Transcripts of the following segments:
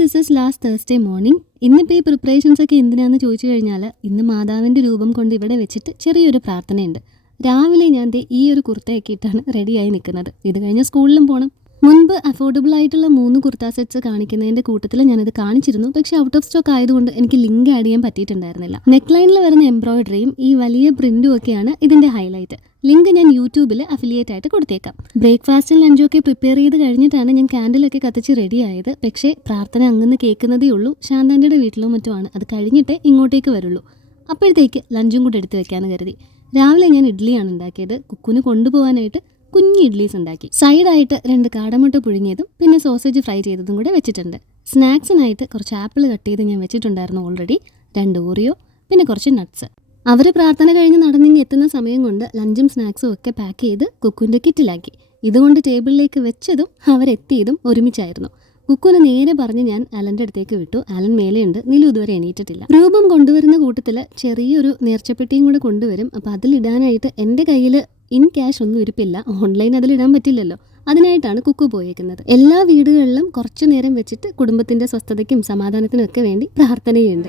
This is last Thursday morning. ഇന്നിപ്പോൾ ഈ preparations ഒക്കെ എന്തിനാണെന്ന് ചോദിച്ചു കഴിഞ്ഞാൽ ഇന്ന് മാതാവിൻ്റെ രൂപം കൊണ്ട് ഇവിടെ വെച്ചിട്ട് ചെറിയൊരു പ്രാർത്ഥനയുണ്ട്. രാവിലെ ഞാൻ ഈ ഒരു കുർത്തയൊക്കെ ഇട്ടാണ് റെഡിയായി നിൽക്കുന്നത്. ഇത് കഴിഞ്ഞ് സ്കൂളിലും പോകണം. മുൻപ് അഫോർഡബിൾ ആയിട്ടുള്ള 3 കുർത്ത സെറ്റ്സ് കാണിക്കുന്നതിൻ്റെ കൂട്ടത്തിൽ ഞാനത് കാണിച്ചിരുന്നു. പക്ഷേ ഔട്ട് ഓഫ് സ്റ്റോക്ക് ആയതുകൊണ്ട് എനിക്ക് ലിങ്ക് ആഡ് ചെയ്യാൻ പറ്റിയിട്ടുണ്ടായിരുന്നില്ല. നെക്ക് ലൈനിൽ വരുന്ന എംബ്രോയിഡറിയും ഈ വലിയ പ്രിൻറ്റും ഒക്കെയാണ് ഇതിൻ്റെ ഹൈലൈറ്റ്. ലിങ്ക് ഞാൻ യൂട്യൂബിൽ അഫിലിയേറ്റ് ആയിട്ട് കൊടുത്തേക്കാം. ബ്രേക്ക്ഫാസ്റ്റും ലഞ്ചും ഒക്കെ പ്രിപ്പയർ ചെയ്ത് കഴിഞ്ഞിട്ടാണ് ഞാൻ ക്യാൻഡിലൊക്കെ കത്തിച്ച് റെഡി ആയത്. പക്ഷേ പ്രാർത്ഥന അങ്ങനെ കേൾക്കുന്നതേ ഉള്ളൂ. ശാന്താൻ്റെ വീട്ടിലോ മറ്റോ ആണ്. അത് കഴിഞ്ഞിട്ടേ ഇങ്ങോട്ടേക്ക് വരുള്ളൂ. അപ്പോഴത്തേക്ക് ലഞ്ചും കൂടെ എടുത്ത് വെക്കാമെന്ന് കരുതി. രാവിലെ ഞാൻ ഇഡ്ഡലിയാണ് ഉണ്ടാക്കിയത്. കുക്കുന് കൊണ്ടുപോകാനായിട്ട് കുഞ്ഞ് ഇഡ്ലീസ് ഉണ്ടാക്കി. സൈഡായിട്ട് 2 കാടമുട്ട പുഴുങ്ങിയതും പിന്നെ സോസേജ് ഫ്രൈ ചെയ്തതും കൂടെ വെച്ചിട്ടുണ്ട്. സ്നാക്സിനായിട്ട് കുറച്ച് ആപ്പിൾ കട്ട് ചെയ്ത് ഞാൻ വെച്ചിട്ടുണ്ടായിരുന്നു ഓൾറെഡി. 2 ഓറിയോ പിന്നെ കുറച്ച് നട്ട്സ്. അവർ പ്രാർത്ഥന കഴിഞ്ഞ് നടന്നിങ്ങി എത്തുന്ന സമയം കൊണ്ട് ലഞ്ചും സ്നാക്സും ഒക്കെ പാക്ക് ചെയ്ത് കുക്കുൻ്റെ കിറ്റിലാക്കി. ഇതുകൊണ്ട് ടേബിളിലേക്ക് വെച്ചതും അവരെത്തിയതും ഒരുമിച്ചായിരുന്നു. കുക്കുന് നേരെ പറഞ്ഞ് ഞാൻ അലൻ്റെ അടുത്തേക്ക് വിട്ടു. അലൻ മേലെയുണ്ട്. നിലു ഇതുവരെ എണീറ്റിട്ടില്ല. രൂപം കൊണ്ടുവരുന്ന കൂട്ടത്തിൽ ചെറിയൊരു നേർച്ചപ്പെട്ടിയും കൂടെ കൊണ്ടുവരും. അപ്പോൾ അതിലിടാനായിട്ട് എൻ്റെ കയ്യിൽ ഇൻ ക്യാഷ് ഒന്നും ഇരിപ്പില്ല. ഓൺലൈൻ അതിലിടാൻ പറ്റില്ലല്ലോ. അതിനായിട്ടാണ് കുക്കു പോയേക്കുന്നത്. എല്ലാ വീടുകളിലും കുറച്ചു നേരം വെച്ചിട്ട് കുടുംബത്തിൻ്റെ സ്വസ്ഥതയ്ക്കും സമാധാനത്തിനും ഒക്കെ വേണ്ടി പ്രാർത്ഥനയുണ്ട്.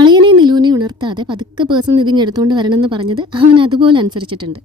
അളിയനെ നിലൂനെ ഉണർത്താതെ പതുക്കെ പേഴ്സൺ ഇതിങ്ങ് എടുത്തുകൊണ്ട് വരണമെന്ന് പറഞ്ഞത് അവൻ അതുപോലെ അനുസരിച്ചിട്ടുണ്ട്.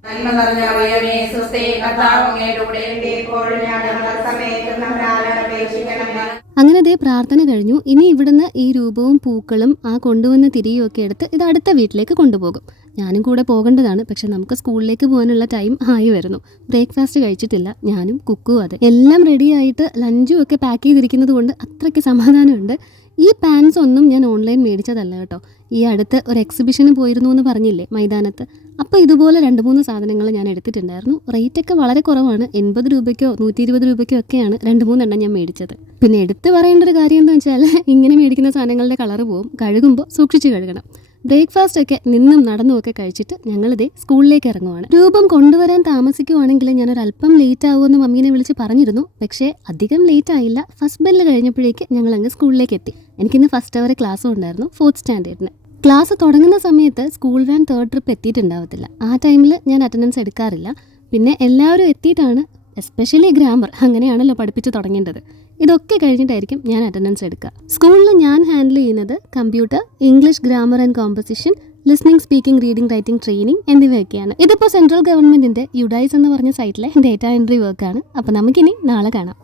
അങ്ങനെ ദേ പ്രാർത്ഥന കഴിഞ്ഞു. ഇനി ഇവിടുന്ന് ഈ രൂപവും പൂക്കളും ആ കൊണ്ടുവന്ന തിരിയും ഒക്കെ എടുത്ത് ഇത് അടുത്ത വീട്ടിലേക്ക് കൊണ്ടുപോകും. ഞാനും കൂടെ പോകേണ്ടതാണ്. പക്ഷെ നമുക്ക് സ്കൂളിലേക്ക് പോകാനുള്ള ടൈം ആയി വരുന്നു. ബ്രേക്ക്ഫാസ്റ്റ് കഴിച്ചിട്ടില്ല. ഞാനും കുക്കും അതെ. എല്ലാം റെഡിയായിട്ട് ലഞ്ചും ഒക്കെ പാക്ക് ചെയ്തിരിക്കുന്നത് കൊണ്ട് അത്രയ്ക്ക് സമാധാനമുണ്ട്. ഈ പാൻസ് ഒന്നും ഞാൻ ഓൺലൈൻ മേടിച്ചതല്ല കേട്ടോ. ഈ അടുത്ത് ഒരു എക്സിബിഷന് പോയിരുന്നു എന്ന് പറഞ്ഞില്ലേ മൈതാനത്ത്. അപ്പോൾ ഇതുപോലെ 2-3 സാധനങ്ങൾ ഞാൻ എടുത്തിട്ടുണ്ടായിരുന്നു. റേറ്റൊക്കെ വളരെ കുറവാണ്. 80 രൂപയ്ക്കോ 120 രൂപയ്ക്കോ ഒക്കെയാണ് 2-3 എണ്ണം ഞാൻ മേടിച്ചത്. പിന്നെ എടുത്ത് പറയേണ്ട ഒരു കാര്യം എന്താ വെച്ചാൽ ഇങ്ങനെ മേടിക്കുന്ന സാധനങ്ങളുടെ കളറ് പോവും. കഴുകുമ്പോൾ സൂക്ഷിച്ച് കഴുകണം. ബ്രേക്ക്ഫാസ്റ്റ് ഒക്കെ നിന്നും നടന്നും ഒക്കെ കഴിച്ചിട്ട് ഞങ്ങളിതേ സ്കൂളിലേക്ക് ഇറങ്ങുവാണ്. രൂപം കൊണ്ടുവരാൻ താമസിക്കുവാണെങ്കിൽ ഞാനൊരല്പം ലേറ്റ് ആവുമെന്ന് മമ്മീനെ വിളിച്ച് പറഞ്ഞിരുന്നു. പക്ഷേ അധികം ലേറ്റ് ആയില്ല. ഫസ്റ്റ് ബെല്ല് കഴിഞ്ഞപ്പോഴേക്ക് ഞങ്ങൾ അങ്ങ് സ്കൂളിലേക്ക് എത്തി. എനിക്കിന്ന് ഫസ്റ്റ് അവർ ക്ലാസ്സും ഉണ്ടായിരുന്നു, 4th സ്റ്റാൻഡേർഡിന്. ക്ലാസ് തുടങ്ങുന്ന സമയത്ത് സ്കൂൾ വാൻ 3rd ട്രിപ്പ് എത്തിയിട്ടുണ്ടാവത്തില്ല. ആ ടൈമിൽ ഞാൻ അറ്റൻഡൻസ് എടുക്കാറില്ല. പിന്നെ എല്ലാവരും എത്തിയിട്ടാണ്, എസ്പെഷ്യലി ഗ്രാമർ അങ്ങനെയാണല്ലോ പഠിപ്പിച്ച് തുടങ്ങേണ്ടത്. ഇതൊക്കെ കഴിഞ്ഞിട്ടായിരിക്കും ഞാൻ അറ്റൻഡൻസ് എടുക്കുക. സ്കൂളിൽ ഞാൻ ഹാൻഡിൽ ചെയ്യുന്നത് computer, English grammar and composition, listening, speaking, reading, writing training എന്നിവയൊക്കെയാണ്. ഇതിപ്പോൾ സെൻട്രൽ ഗവൺമെൻറ്റിൻ്റെ യുഡൈസ് എന്ന് പറഞ്ഞ സൈറ്റിലെ ഡേറ്റ എൻട്രി വർക്കാണ്. അപ്പോൾ നമുക്കിനി നാളെ കാണാം.